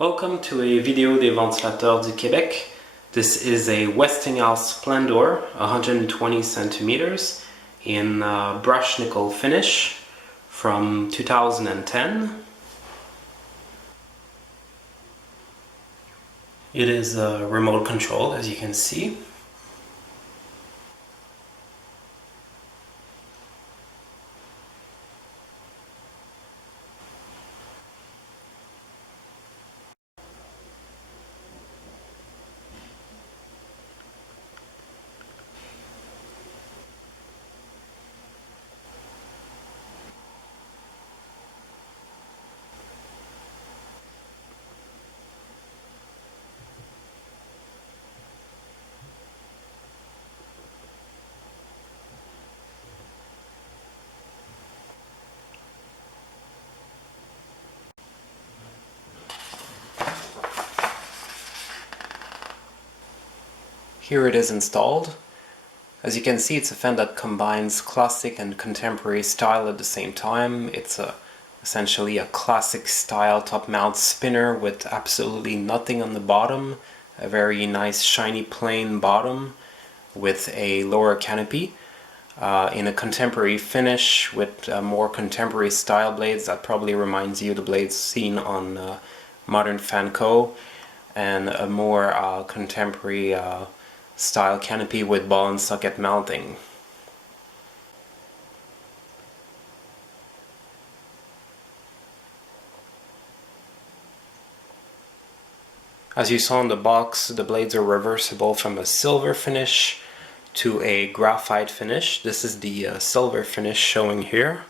Welcome to a vidéo des ventilateurs du Québec. This is a Westinghouse Splendor, 120 centimeters in brushed nickel finish from 2010. It is remote controlled, as you can see. Here it is installed. As you can see, it's a fan that combines classic and contemporary style at the same time. It's essentially a classic style top mount spinner with absolutely nothing on the bottom, a very nice shiny plain bottom with a lower canopy. In a contemporary finish with more contemporary style blades that probably reminds you of the blades seen on Modern Fan Co. And a more contemporary style canopy with ball and socket mounting. As you saw in the box, the blades are reversible from a silver finish to a graphite finish. This is the silver finish showing here.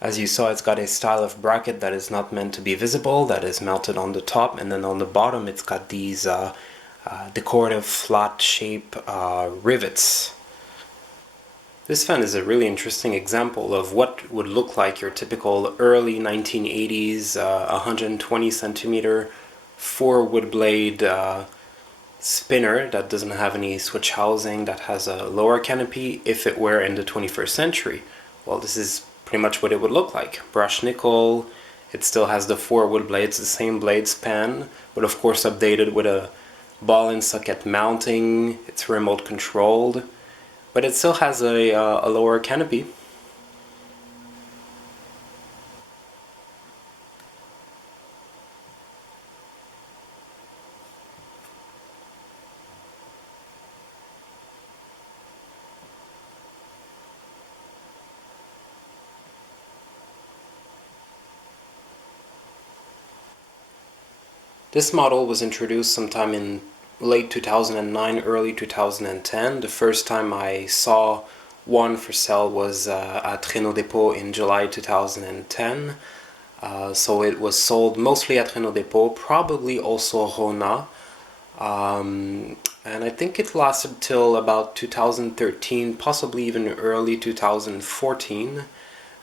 As you saw, it's got a style of bracket that is not meant to be visible, that is mounted on the top, and then on the bottom it's got these decorative flat shape rivets. This fan is a really interesting example of what would look like your typical early 1980s 120 centimeter 4 wood blade spinner that doesn't have any switch housing, that has a lower canopy if it were in the 21st century. Well, this is pretty much what it would look like. Brushed nickel, it still has the 4 wood blades, the same blade span, but of course updated with a ball and socket mounting. It's remote controlled, but it still has a lower canopy. This model was introduced sometime in late 2009, early 2010. The first time I saw one for sale was at Renault Dépôt in July 2010. So it was sold mostly at Renault Dépôt, probably also Rona. And I think it lasted till about 2013, possibly even early 2014.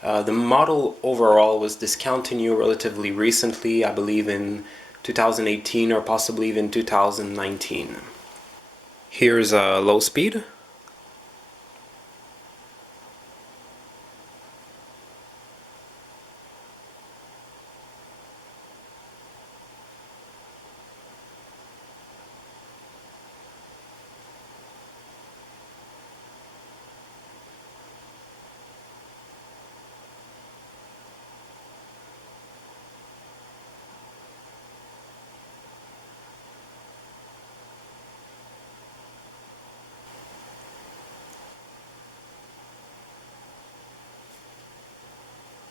The model overall was discontinued relatively recently, I believe in 2018 or possibly even 2019. Here's a low speed.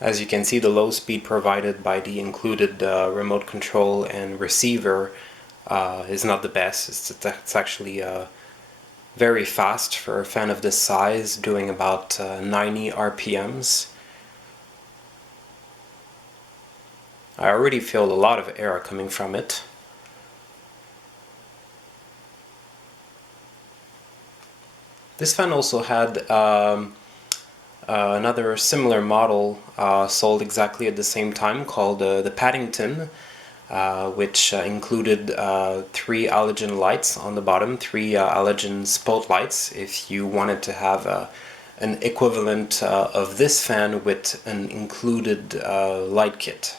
As you can see, the low speed provided by the included remote control and receiver is not the best. It's actually very fast for a fan of this size, doing about 90 RPMs. I already feel a lot of air coming from it. This fan also had another similar model sold exactly at the same time called the Paddington, which included 3 halogen lights on the bottom, 3 halogen spotlights if you wanted to have an equivalent of this fan with an included light kit.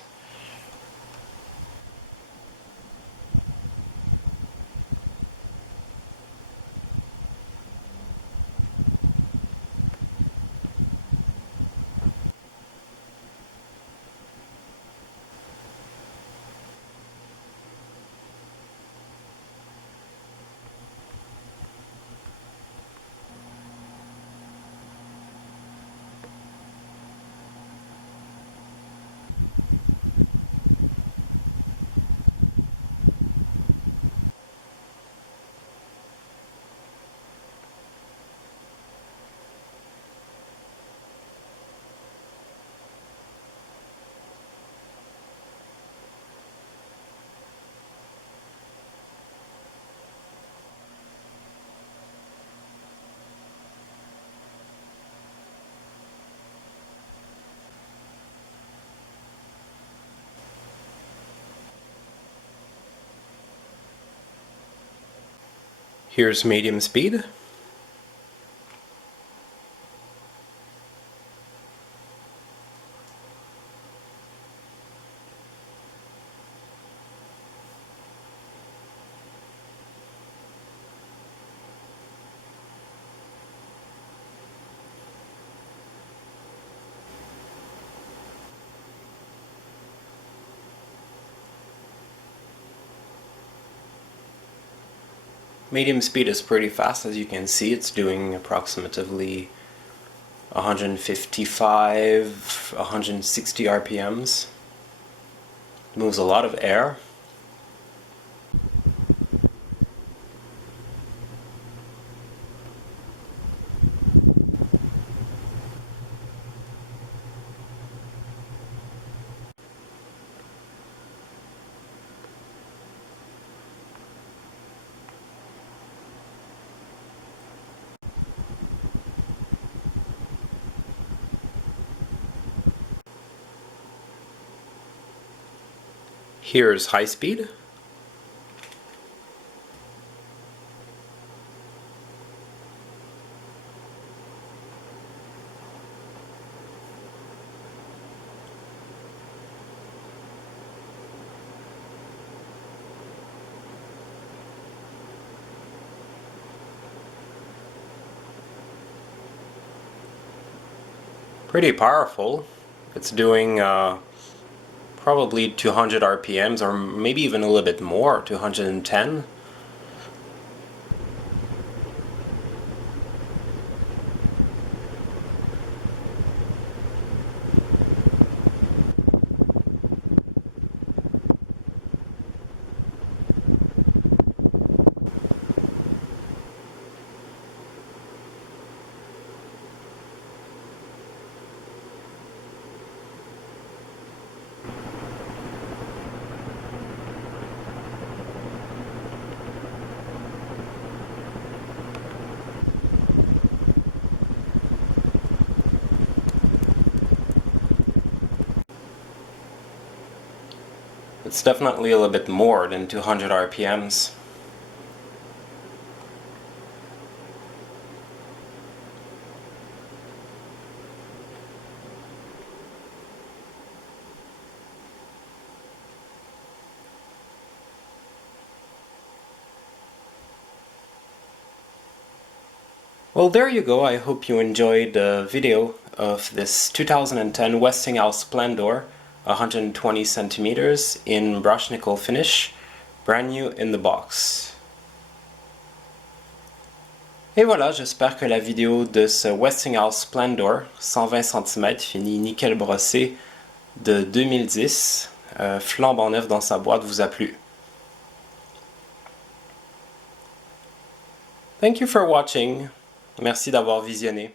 Here's medium speed. Medium speed is pretty fast, as you can see. It's doing approximately 155, 160 RPMs. It moves a lot of air. Here's high speed. Pretty powerful. It's doing probably 200 RPMs, or maybe even a little bit more, 210. It's definitely a little bit more than 200 RPMs. Well, there you go. I hope you enjoyed the video of this 2010 Westinghouse Splendor 120 centimeters in brushed nickel finish, brand new in the box. Et voilà, j'espère que la vidéo de ce Westinghouse Splendor 120 cm fini nickel brossé de 2010, flambant neuf dans sa boîte, vous a plu. Thank you for watching. Merci d'avoir visionné.